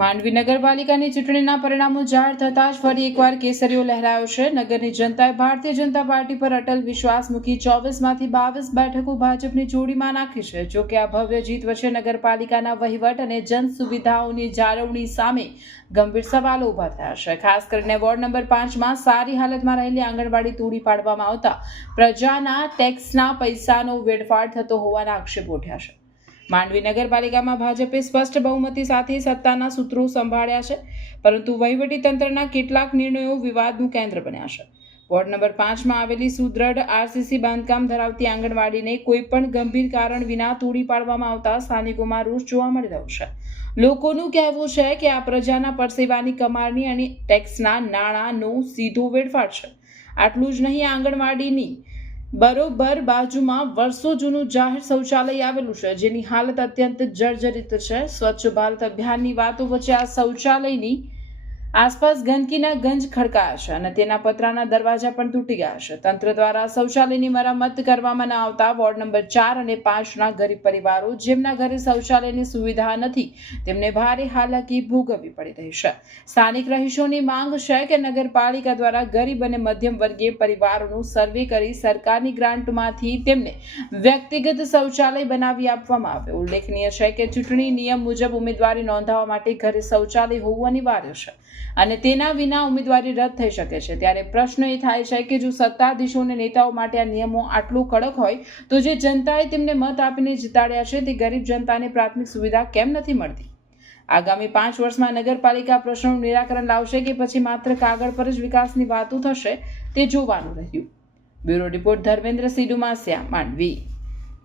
માંડવી નગરપાલિકાની ચૂંટણીના પરિણામો જાહેર થતાં જ ફરી એકવાર કેસરીઓ લહેરાયો છે. નગરની જનતાએ ભારતીય જનતા પાર્ટી પર અટલ વિશ્વાસ મૂકી 24માંથી 22 બેઠકો ભાજપની જોડીમાં નાખી છે. જો કે આ ભવ્ય જીત વચ્ચે નગરપાલિકાના વહીવટ અને જન સુવિધાઓની જાળવણી સામે ગંભીર સવાલો ઊભા થયા છે. ખાસ કરીને વોર્ડ નંબર 5માં સારી હાલતમાં રહેલી આંગણવાડી તોડી પાડવામાં આવતા પ્રજાના ટેક્સના પૈસાનો વેડફાટ થતો હોવાના આક્ષેપો ઉઠ્યા છે. માંડવી નગરપાલિકામાં ભાજપે સ્પષ્ટ બહુમતી સાથે સત્તાના સૂત્રો સંભાળ્યા છે, પરંતુ વહીવટીતંત્રના કેટલાક નિર્ણયો વિવાદનું કેન્દ્ર બન્યા છે. વોર્ડ નંબર 5માં આવેલી સુદ્રઢ આરસીસી બાંધકામ ધરાવતી આંગણવાડીને કોઈ પણ ગંભીર કારણ વિના તોડી પાડવામાં આવતા સ્થાનિકોમાં રોષ જોવા મળી રહ્યો છે. લોકોનું કહેવું છે કે આ પ્રજાના પરસેવાની કમાણી અને ટેક્સના નાણાંનો સીધો વેડફાટ છે. આટલું જ નહીં, આંગણવાડીની બરોબર બાજુમાં વર્ષો જૂનું જાહેર શૌચાલય આવેલું છે, જેની હાલત અત્યંત જર્જરિત છે. સ્વચ્છ ભારત અભિયાનની વાતો વચ્ચે આ શૌચાલયની આસપાસ ગંદકીના ગંજ ખડકાયા છે અને તેના પતરાના દરવાજા પણ તૂટી ગયા છે. તંત્ર દ્વારા શૌચાલયની મરામત કરવામાં ન આવતા વોર્ડ નંબર 4 અને 5ના ગરીબ પરિવારો જેમના ઘરે શૌચાલયની સુવિધા નથી તેમને ભારે હાલાકી ભોગવવી પડી રહી છે. સ્થાનિક રહીશોની માંગ છે કે નગરપાલિકા દ્વારા ગરીબ અને મધ્યમ વર્ગીય પરિવારોનું સર્વે કરી સરકારની ગ્રાન્ટમાંથી તેમને વ્યક્તિગત શૌચાલય બનાવી આપવામાં આવે. ઉલ્લેખનીય છે કે ચૂંટણી નિયમ મુજબ ઉમેદવારી નોંધાવવા માટે ઘરે શૌચાલય હોવું અનિવાર્ય છે અને તેના વિના ઉમેદવારી રદ થઈ શકે છે. ત્યારે પ્રશ્ન એ થાય છે કે જો સત્તાધીશો અને નેતાઓ માટે આ નિયમો આટલું કડક હોય તો જે જનતાએ તેમને મત આપીને જીતાડ્યા છે તે ગરીબ જનતાને પ્રાથમિક સુવિધા કેમ નથી મળતી? આગામી 5 વર્ષમાં નગરપાલિકા પ્રશ્નોનું નિરાકરણ લાવશે કે પછી માત્ર કાગળ પર જ વિકાસની વાતો થશે તે જોવાનું રહ્યું. બ્યુરો રિપોર્ટ ધર્મેન્દ્ર સિંહ ડુમાસિયા, માંડવી.